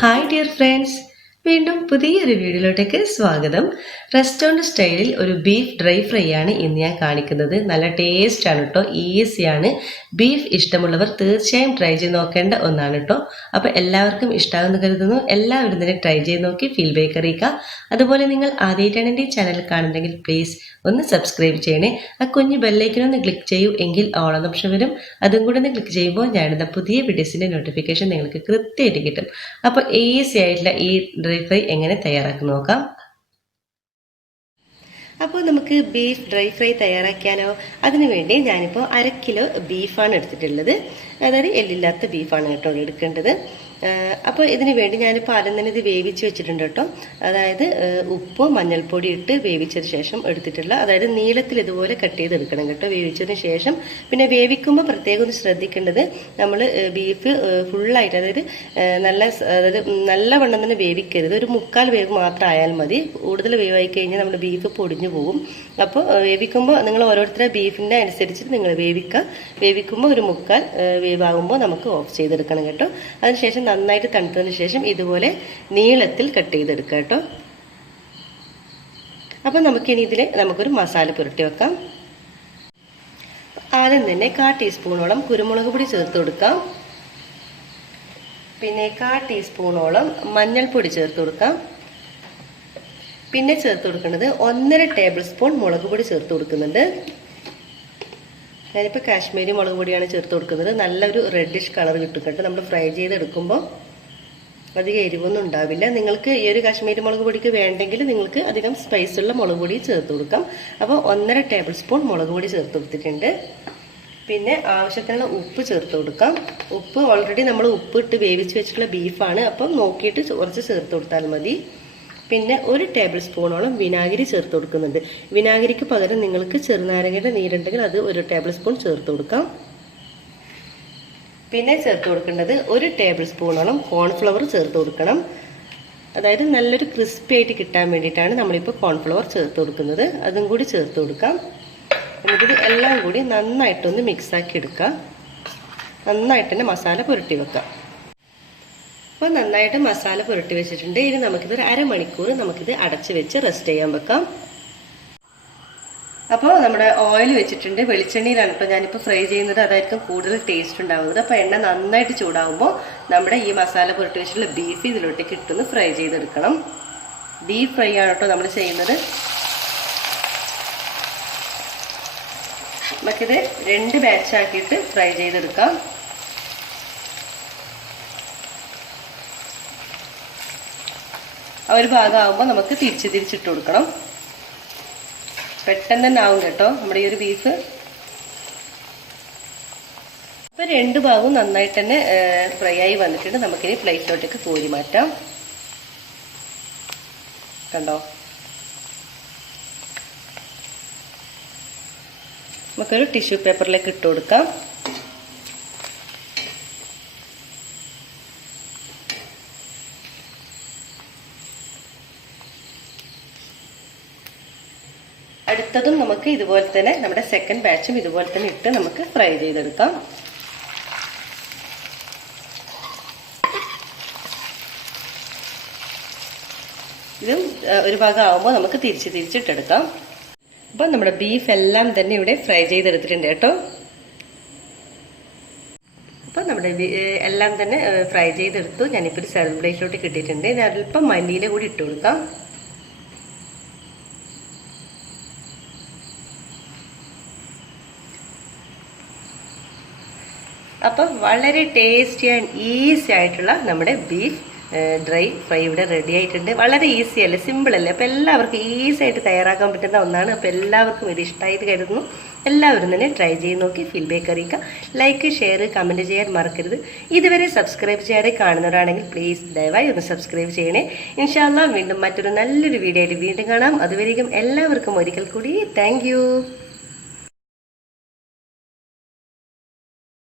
Hi dear friends, വീണ്ടും പുതിയൊരു വീഡിയോയിലോട്ടേക്ക് സ്വാഗതം. റെസ്റ്റോറൻറ്റ് സ്റ്റൈലിൽ ഒരു ബീഫ് ഡ്രൈ ഫ്രൈ ആണ് ഇന്ന് ഞാൻ കാണിക്കുന്നത്. നല്ല ടേസ്റ്റ് ആണ് കേട്ടോ, ഈസിയാണ്. ബീഫ് ഇഷ്ടമുള്ളവർ തീർച്ചയായും ട്രൈ ചെയ്ത് നോക്കേണ്ട ഒന്നാണ് കേട്ടോ. അപ്പോൾ എല്ലാവർക്കും ഇഷ്ടമാകുമെന്ന് കരുതുന്നു. എല്ലാവരും തന്നെ ട്രൈ ചെയ്ത് നോക്കി ഫീഡ്ബാക്ക് അറിയിക്കുക. അതുപോലെ നിങ്ങൾ ആദ്യമായിട്ടാണ് എൻ്റെ ചാനൽ കാണുന്നതെങ്കിൽ പ്ലീസ് ഒന്ന് സബ്സ്ക്രൈബ് ചെയ്യണേ. ആ കുഞ്ഞ് ബെല്ലൈക്കനൊന്ന് ക്ലിക്ക് ചെയ്യൂ, എങ്കിൽ ഓൾ എന്ന ഓപ്ഷൻ വരും. അതും കൂടെ ഒന്ന് ക്ലിക്ക് ചെയ്യുമ്പോൾ ഞാനിടുന്ന പുതിയ വീഡിയോസിൻ്റെ നോട്ടിഫിക്കേഷൻ നിങ്ങൾക്ക് കൃത്യമായിട്ട് കിട്ടും. അപ്പോൾ ഈസി ആയിട്ടുള്ള ഈ ഡ്രൈ ഫ്രൈ എങ്ങനെ തയ്യാറാക്കി നോക്കാം. അപ്പോൾ നമുക്ക് ബീഫ് ഡ്രൈ ഫ്രൈ തയ്യാറാക്കിയാലോ? അതിനുവേണ്ടി ഞാനിപ്പോൾ 1/2 കിലോ ബീഫാണ് എടുത്തിട്ടുള്ളത്. അതായത് എല്ലില്ലാത്ത ബീഫാണ് കേട്ടോ എടുക്കേണ്ടത്. അപ്പോൾ ഇതിന് വേണ്ടി ഞാനിപ്പോൾ ആദ്യം തന്നെ ഇത് വേവിച്ച് വെച്ചിട്ടുണ്ട് കേട്ടോ. അതായത് ഉപ്പ് മഞ്ഞൾപ്പൊടി ഇട്ട് വേവിച്ചതിന് ശേഷം എടുത്തിട്ടുള്ള, അതായത് നീളത്തിൽ ഇതുപോലെ കട്ട് ചെയ്തെടുക്കണം കേട്ടോ വേവിച്ചതിന് ശേഷം. പിന്നെ വേവിക്കുമ്പോൾ പ്രത്യേകം ഒന്ന് ശ്രദ്ധിക്കേണ്ടത്, നമ്മൾ ബീഫ് ഫുള്ളായിട്ട് അതായത് നല്ലവണ്ണം തന്നെ വേവിക്കരുത്. ഒരു 1/4 വേവ് മാത്രം ആയാൽ മതി. കൂടുതൽ വേവായി കഴിഞ്ഞാൽ നമ്മുടെ ബീഫ് പൊടിഞ്ഞു പോകും. അപ്പോൾ വേവിക്കുമ്പോൾ നിങ്ങൾ ഓരോരുത്തരുടെ ബീഫിൻ്റെ അനുസരിച്ചിട്ട് നിങ്ങൾ വേവിക്കുമ്പോൾ ഒരു 1/4 വേവാകുമ്പോൾ നമുക്ക് ഓഫ് ചെയ്തെടുക്കണം കേട്ടോ. അതിനുശേഷം നന്നായിട്ട് തണുത്തതിന് ശേഷം ഇതുപോലെ നീളത്തിൽ കട്ട് ചെയ്തെടുക്കുക കേട്ടോ. അപ്പം നമുക്കിനി ഇതിൽ നമുക്കൊരു മസാല പുരട്ടി വെക്കാം. ആദ്യം തന്നെ 1/4 ടീസ്പൂണോളം കുരുമുളക് പൊടി ചേർത്ത് കൊടുക്കാം. പിന്നെ 1/4 ടീസ്പൂണോളം മഞ്ഞൾപ്പൊടി ചേർത്ത് കൊടുക്കാം. പിന്നെ ചേർത്ത് കൊടുക്കുന്നത് 1.5 ടേബിൾ സ്പൂൺ മുളക് പൊടി ചേർത്ത് കൊടുക്കുന്നുണ്ട്. ഞാനിപ്പോൾ കാശ്മീരി മുളക് പൊടിയാണ് ചേർത്ത് കൊടുക്കുന്നത്. നല്ലൊരു റെഡിഷ് കളർ കിട്ടും കേട്ടോ. നമ്മൾ ഫ്രൈ ചെയ്തെടുക്കുമ്പോൾ അധികം എരിവൊന്നും ഉണ്ടാവില്ല. നിങ്ങൾക്ക് ഈ ഒരു കാശ്മീരി മുളക് പൊടിക്ക് വേണ്ടെങ്കിൽ നിങ്ങൾക്ക് അധികം സ്പൈസുള്ള മുളക് പൊടി ചേർത്ത് കൊടുക്കാം. അപ്പോൾ 1.5 ടേബിൾ സ്പൂൺ മുളക് പൊടി ചേർത്ത് കൊടുത്തിട്ടുണ്ട്. പിന്നെ ആവശ്യത്തിനുള്ള ഉപ്പ് ചേർത്ത് കൊടുക്കാം. ഉപ്പ് ഓൾറെഡി നമ്മൾ ഉപ്പ് ഇട്ട് വേവിച്ച് വെച്ചിട്ടുള്ള ബീഫാണ്, അപ്പം നോക്കിയിട്ട് കുറച്ച് ചേർത്ത് കൊടുത്താൽ മതി. പിന്നെ 1 ടേബിൾ സ്പൂണോളം വിനാഗിരി ചേർത്ത് കൊടുക്കുന്നുണ്ട്. വിനാഗിരിക്ക് പകരം നിങ്ങൾക്ക് ചെറുനാരങ്ങയുടെ നീരുണ്ടെങ്കിൽ അത് 1 ടേബിൾ സ്പൂൺ ചേർത്ത് കൊടുക്കാം. പിന്നെ ചേർത്ത് കൊടുക്കേണ്ടത് 1 ടേബിൾ സ്പൂണോളം കോൺഫ്ലവർ ചേർത്ത് കൊടുക്കണം. അതായത് നല്ലൊരു ക്രിസ്പി ആയിട്ട് കിട്ടാൻ വേണ്ടിയിട്ടാണ് നമ്മളിപ്പോൾ കോൺഫ്ലവർ ചേർത്ത് കൊടുക്കുന്നത്. അതും കൂടി ചേർത്ത് കൊടുക്കാം. എന്നിട്ട് എല്ലാം കൂടി നന്നായിട്ടൊന്ന് മിക്സാക്കി എടുക്കാം. നന്നായിട്ട് തന്നെ മസാല പുരട്ടി വെക്കാം. അപ്പോൾ നന്നായിട്ട് മസാല പുരട്ടി വെച്ചിട്ടുണ്ട്. ഇനി നമുക്കിത് ഒരു 1/2 മണിക്കൂർ നമുക്കിത് അടച്ച് വെച്ച് റെസ്റ്റ് ചെയ്യാൻ വെക്കാം. അപ്പോൾ നമ്മുടെ ഓയിൽ വെച്ചിട്ടുണ്ട്. വെളിച്ചെണ്ണയിലാണ് കേട്ടോ ഞാനിപ്പോൾ ഫ്രൈ ചെയ്യുന്നത്. അതായിരിക്കും കൂടുതൽ ടേസ്റ്റ് ഉണ്ടാവുന്നത്. അപ്പോൾ എണ്ണ നന്നായിട്ട് ചൂടാകുമ്പോൾ നമ്മുടെ ഈ മസാല പുരട്ടി വെച്ചിട്ടുള്ള ബീഫ് ഇതിലോട്ടേക്ക് ഇട്ടൊന്ന് ഫ്രൈ ചെയ്തെടുക്കണം. ഡീപ്പ് ഫ്രൈ ആണ് കേട്ടോ നമ്മൾ ചെയ്യുന്നത്. നമുക്കിത് 2 ബാച്ചാക്കിയിട്ട് ഫ്രൈ ചെയ്തെടുക്കാം. ഒരു ഭാഗമാകുമ്പോൾ നമുക്ക് തിരിച്ചിട്ട് കൊടുക്കണം. പെട്ടെന്ന് തന്നെ ആവും കേട്ടോ നമ്മുടെ ഈ ഒരു ബീഫ്. ഇപ്പൊ 2 ഭാഗവും നന്നായിട്ട് തന്നെ ഫ്രൈ ആയി വന്നിട്ടുണ്ട്. നമുക്കിനി പ്ലേറ്റിലോട്ടേക്ക് കോരി മാറ്റാം. കണ്ടോ, നമുക്കൊരു ടിഷ്യൂ പേപ്പറിലേക്ക് ഇട്ട് കൊടുക്കാം. അടുത്തതും നമുക്ക് ഇതുപോലെ തന്നെ നമ്മുടെ സെക്കൻഡ് ബാച്ചും ഇതുപോലെ തന്നെ ഇട്ട് നമുക്ക് ഫ്രൈ ചെയ്തെടുക്കാം. ഇതും ഒരു ഭാഗം ആവുമ്പോൾ നമുക്ക് തിരിച്ചിട്ടെടുക്കാം. അപ്പം നമ്മുടെ ബീഫ് എല്ലാം തന്നെ ഇവിടെ ഫ്രൈ ചെയ്തെടുത്തിട്ടുണ്ട് കേട്ടോ. അപ്പം നമ്മുടെ എല്ലാം തന്നെ ഫ്രൈ ചെയ്തെടുത്തു. ഞാനിപ്പോൾ ഒരു സെർവ് പ്ലേറ്റിലോട്ട് കിട്ടിയിട്ടുണ്ട്. ഞാൻ അല്പം മല്ലിയില കൂടി ഇട്ട് കൊടുക്കാം. അപ്പം വളരെ ടേസ്റ്റി ആൻഡ് ഈസി ആയിട്ടുള്ള നമ്മുടെ ബീഫ് ഡ്രൈ ഫ്രൈ ഇവിടെ റെഡി ആയിട്ടുണ്ട്. വളരെ ഈസി അല്ലേ, സിമ്പിൾ അല്ലേ? അപ്പോൾ എല്ലാവർക്കും ഈസി ആയിട്ട് തയ്യാറാക്കാൻ പറ്റുന്ന ഒന്നാണ്. അപ്പോൾ എല്ലാവർക്കും ഇത് ഇഷ്ടമായിട്ട് കരുതുന്നു. എല്ലാവരും തന്നെ ട്രൈ ചെയ്ത് നോക്കി ഫീഡ്ബാക്ക് അറിയിക്കുക. ലൈക്ക്, ഷെയർ, കമൻറ്റ് ചെയ്യാൻ മറക്കരുത്. ഇതുവരെ സബ്സ്ക്രൈബ് ചെയ്യാതെ കാണുന്നവരാണെങ്കിൽ പ്ലീസ് ദയവായി ഒന്ന് സബ്സ്ക്രൈബ് ചെയ്യണേ. ഇൻഷാ അല്ലാഹ് വീണ്ടും മറ്റൊരു നല്ലൊരു വീഡിയോ ആയിട്ട് വീണ്ടും കാണാം. അതുവരെയും എല്ലാവർക്കും ഒരിക്കൽ കൂടി താങ്ക് യു.